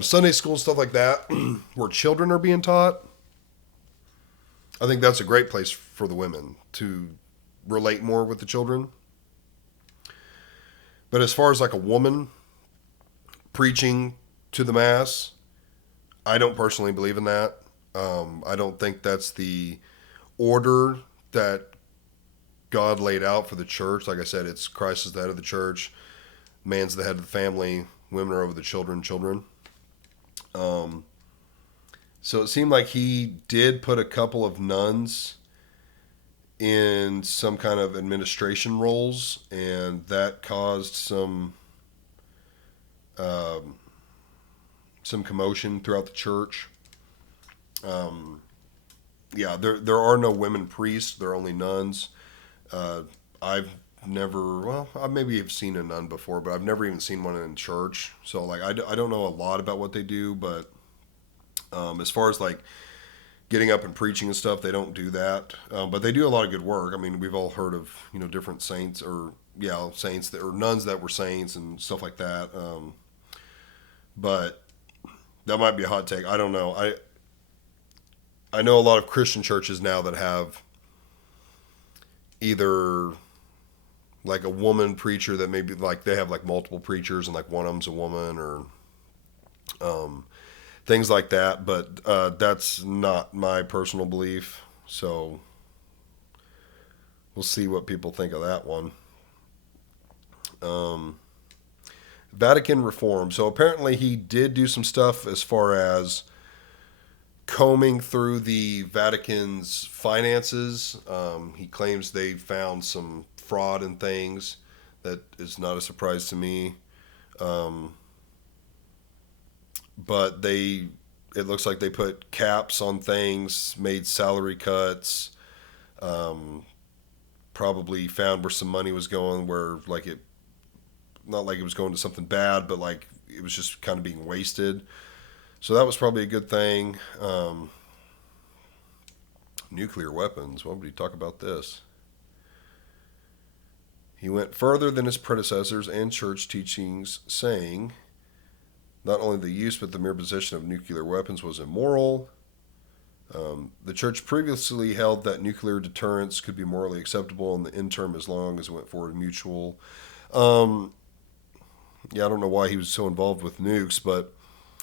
Sunday school, stuff like that, where children are being taught, I think that's a great place for the women to relate more with the children. But as far as like a woman preaching to the mass, I don't personally believe in that. I don't think that's the order that God laid out for the church. Like I said, it's Christ is the head of the church, man's the head of the family, women are over the children. Um, so it seemed like he did put a couple of nuns in some kind of administration roles, and that caused um, some commotion throughout the church. Um, yeah, there are no women priests; they're only nuns. Uh, I've never, well, I maybe have seen a nun before, but I've never even seen one in church. So like, I don't know a lot about what they do, but as far as like getting up and preaching and stuff, they don't do that. But they do a lot of good work. I mean, we've all heard of different saints or saints that or nuns that were saints and stuff like that. But that might be a hot take. I don't know. I know a lot of Christian churches now that have either like a woman preacher that maybe like they have like multiple preachers and like one of them's a woman or um, things like that. But that's not my personal belief. So we'll see what people think of that one. Um, Vatican reform. So apparently he did do some stuff as far as combing through the Vatican's finances. He claims they found some fraud and things. That is not a surprise to me. Um, but it looks like they put caps on things, made salary cuts, um, probably found where some money was going, where like it, not like it was going to something bad, but like it was just kind of being wasted. So that was probably a good thing. Nuclear weapons. Why would he talk about this? He went further than his predecessors and church teachings, saying not only the use but the mere possession of nuclear weapons was immoral. The church previously held that nuclear deterrence could be morally acceptable in the interim as long as it went forward mutual. Um, yeah, I don't know why he was so involved with nukes, but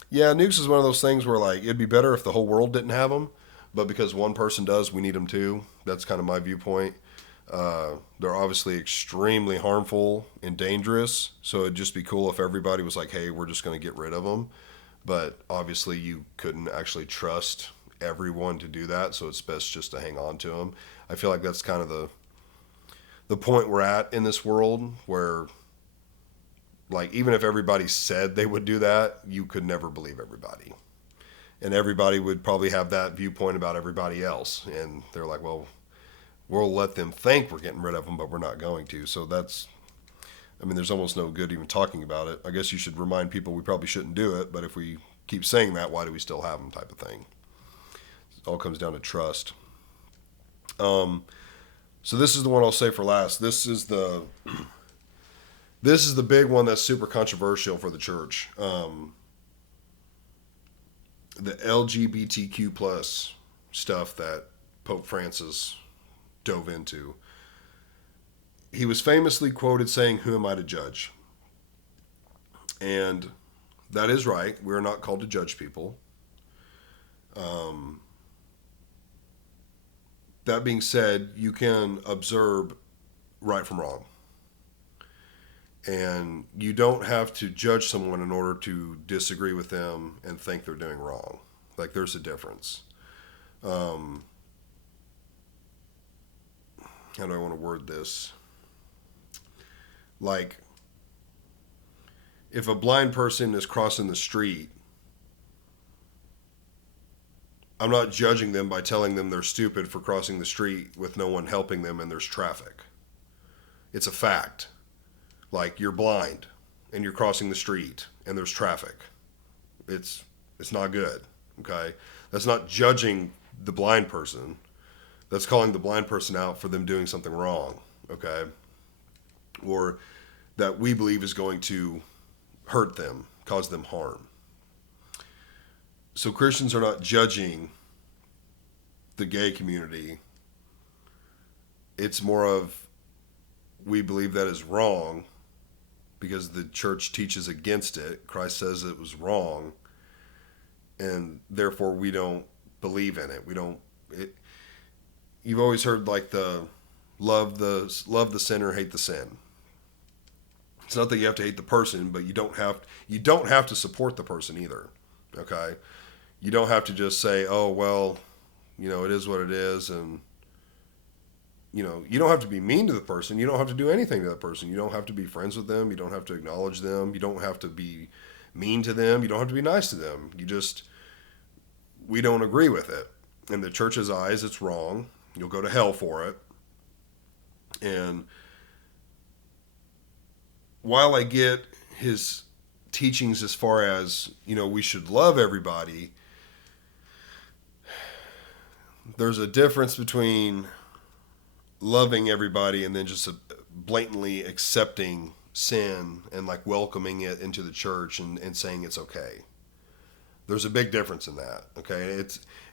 yeah, nukes is one of those things where like it'd be better if the whole world didn't have them, but because one person does, we need them too. That's kind of my viewpoint. They're obviously extremely harmful and dangerous, so it'd just be cool if everybody was like, "Hey, we're just going to get rid of them." But obviously, you couldn't actually trust everyone to do that, so it's best just to hang on to them. I feel like that's kind of the point we're at in this world, where like even if everybody said they would do that, you could never believe everybody, and everybody would probably have that viewpoint about everybody else, and they're like, "Well, we'll let them think we're getting rid of them, but we're not going to." So that's, I mean, there's almost no good even talking about it. I guess you should remind people we probably shouldn't do it, but if we keep saying that, why do we still have them, type of thing. It all comes down to trust. Um, so this is the one I'll say for last. This is the big one that's super controversial for the church. The LGBTQ plus stuff that Pope Francis dove into. He was famously quoted saying, "Who am I to judge?" And that is right. We're not called to judge people. Um, that being said, you can observe right from wrong. And you don't have to judge someone in order to disagree with them and think they're doing wrong. Like, there's a difference. Um, how do I want to word this? Like, if a blind person is crossing the street, I'm not judging them by telling them they're stupid for crossing the street with no one helping them and there's traffic. It's a fact. Like, you're blind and you're crossing the street and there's traffic. It's it's not good. Okay? That's not judging the blind person. That's calling the blind person out for them doing something wrong. Okay? Or that we believe is going to hurt them, cause them harm. So Christians are not judging the gay community. It's more of, we believe that is wrong because the church teaches against it. Christ says it was wrong, and therefore we don't believe in it. We don't. You've always heard like the love the sinner, hate the sin. It's not that you have to hate the person, but you don't have to support the person either. Okay, you don't have to just say, oh well, it is what it is, and you don't have to be mean to the person. You don't have to do anything to that person. You don't have to be friends with them. You don't have to acknowledge them. You don't have to be mean to them. You don't have to be nice to them. We don't agree with it. In the church's eyes, it's wrong. You'll go to hell for it. And while I get his teachings as far as, we should love everybody, there's a difference between loving everybody and then just blatantly accepting sin and like welcoming it into the church and saying it's okay. There's a big difference in that. Okay.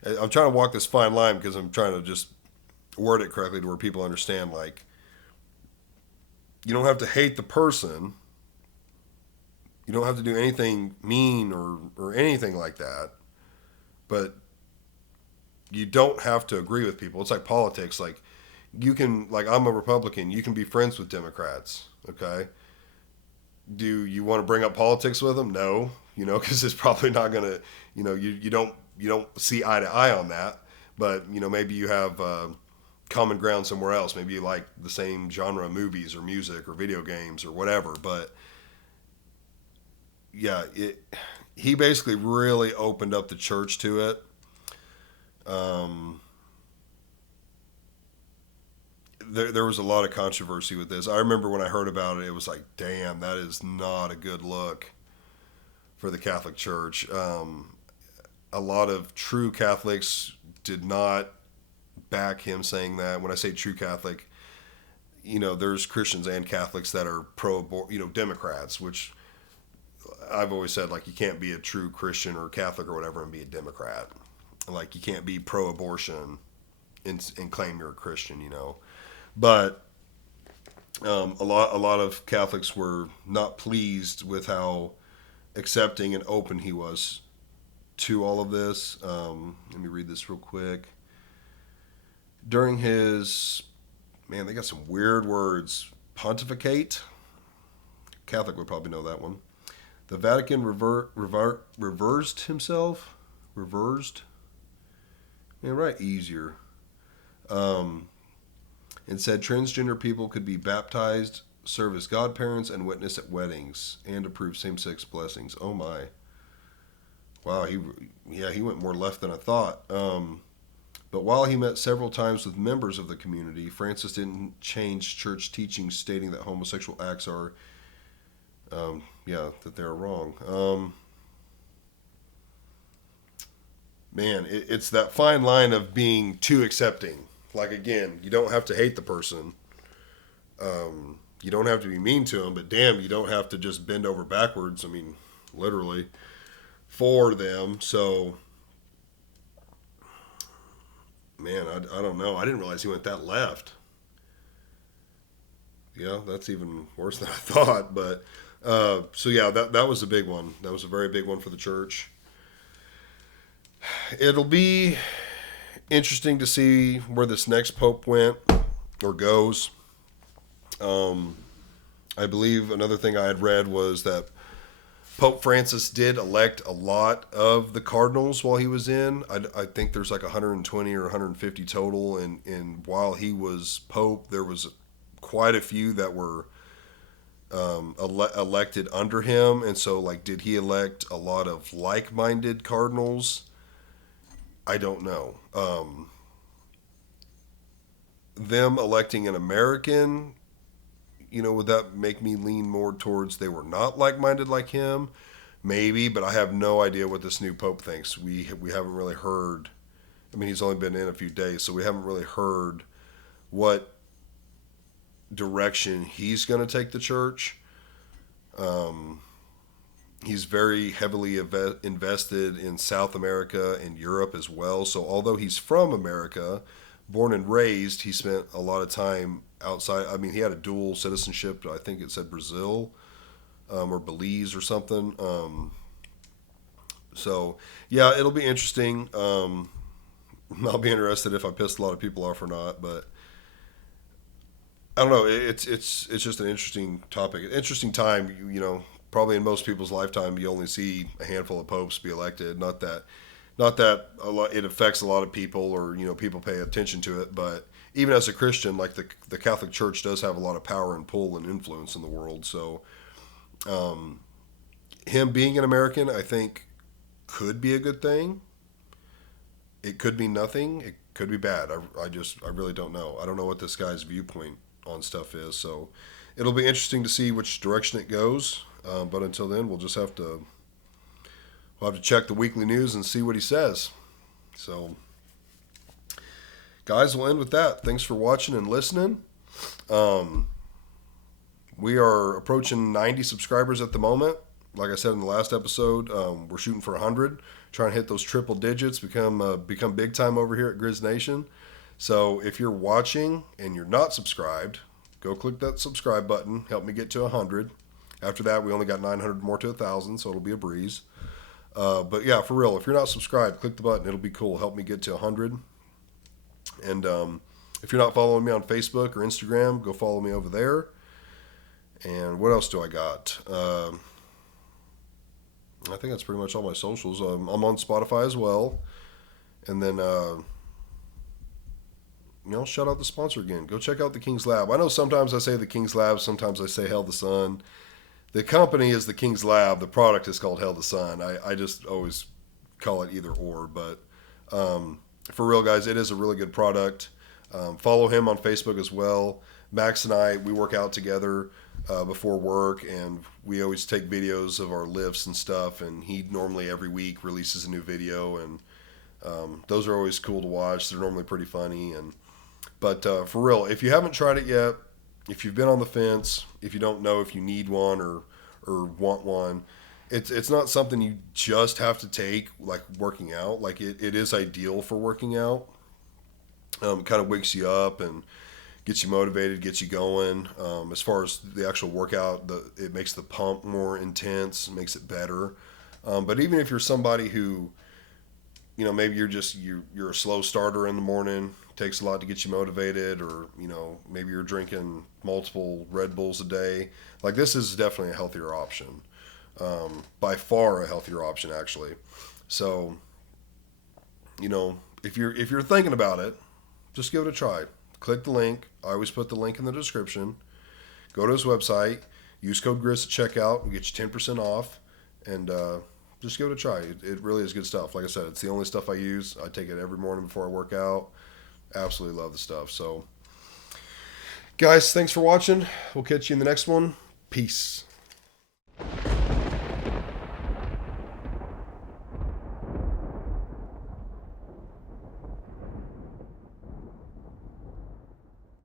I'm trying to walk this fine line because I'm trying to just word it correctly to where people understand, like, you don't have to hate the person. You don't have to do anything mean or anything like that. But you don't have to agree with people. It's like politics. Like, I'm a Republican. You can be friends with Democrats. Okay. Do you want to bring up politics with them? No, because it's probably not going to, you don't see eye to eye on that. But, maybe you have common ground somewhere else. Maybe you like the same genre of movies or music or video games or whatever. But yeah, he basically really opened up the church to it. There was a lot of controversy with this. I remember when I heard about it, it was like, damn, that is not a good look for the Catholic Church. A lot of true Catholics did not back him saying that. When I say true Catholic, there's Christians and Catholics that are Democrats, which I've always said, like, you can't be a true Christian or Catholic or whatever and be a Democrat. Like, you can't be pro-abortion and claim you're a Christian, But a lot of Catholics were not pleased with how accepting and open he was to all of this. Let me read this real quick. During his, they got some weird words. Pontificate. Catholic would probably know that one. The Vatican reversed himself. Reversed. Yeah, right. Easier. And said transgender people could be baptized, serve as godparents, and witness at weddings, and approve same-sex blessings. Oh my! Wow, he went more left than I thought. But while he met several times with members of the community, Francis didn't change church teachings stating that homosexual acts are, that they're wrong. It's that fine line of being too accepting. Like, again, you don't have to hate the person. You don't have to be mean to them, but damn, you don't have to just bend over backwards. I mean, literally, for them. So, man, I don't know. I didn't realize he went that left. Yeah, that's even worse than I thought. But, so yeah, that was a big one. That was a very big one for the church. It'll be interesting to see where this next pope went or goes. I believe another thing I had read was that Pope Francis did elect a lot of the cardinals while he was in. I think there's like 120 or 150 total, and while he was pope, there was quite a few that were elected under him. And so, like, did he elect a lot of like-minded cardinals? I don't know. Them electing an American, would that make me lean more towards they were not like-minded like him? Maybe, but I have no idea what this new pope thinks. We haven't really heard. I mean, he's only been in a few days, so we haven't really heard what direction he's going to take the church. He's very heavily invested in South America and Europe as well. So although he's from America, born and raised, he spent a lot of time outside. I mean, he had a dual citizenship. I think it said Brazil or Belize or something. So, yeah, it'll be interesting. I'll be interested if I pissed a lot of people off or not. But I don't know. It's just an interesting topic, an interesting time. Probably in most people's lifetime, you only see a handful of popes be elected. Not that a lot, it affects a lot of people, or people pay attention to it. But even as a Christian, like the Catholic Church does have a lot of power and pull and influence in the world. So him being an American, I think, could be a good thing. It could be nothing. It could be bad. I really don't know. I don't know what this guy's viewpoint on stuff is. So it'll be interesting to see which direction it goes. But until then, we'll have to check the weekly news and see what he says. So, guys, we'll end with that. Thanks for watching and listening. Um, we are approaching 90 subscribers at the moment. Like I said in the last episode, we're shooting for 100, trying to hit those triple digits, become big time over here at Grizz Nation. So if you're watching and you're not subscribed, go click that subscribe button. Help me get to 100. After that, we only got 900 more to 1,000, so it'll be a breeze. But yeah, for real, if you're not subscribed, click the button. It'll be cool. Help me get to 100. And if you're not following me on Facebook or Instagram, go follow me over there. And what else do I got? I think that's pretty much all my socials. I'm on Spotify as well. And then, shout out the sponsor again. Go check out the King's Lab. I know sometimes I say the King's Lab, sometimes I say Hell the Sun. The company is the King's Lab. The product is called Hell the Sun. I just always call it either or. But for real, guys, it is a really good product. Follow him on Facebook as well. Max and I, we work out together before work, and we always take videos of our lifts and stuff. And he normally every week releases a new video, and those are always cool to watch. They're normally pretty funny. But for real, if you haven't tried it yet, if you've been on the fence, if you don't know if you need one or want one, it's not something you just have to take like working out. Like it is ideal for working out. Kind of wakes you up and gets you motivated, gets you going. As far as the actual workout, it makes the pump more intense, makes it better. But even if you're somebody who, maybe you're a slow starter in the morning, takes a lot to get you motivated, or maybe you're drinking multiple Red Bulls a day. Like, this is definitely a healthier option, by far a healthier option actually. So if you're thinking about it, just give it a try. Click the link. I always put the link in the description. Go to his website, use code GRIS at checkout, and get you 10% off. And just give it a try. It really is good stuff. Like I said, it's the only stuff I use. I take it every morning before I work out. Absolutely love the stuff. So, guys, thanks for watching. We'll catch you in the next one. Peace.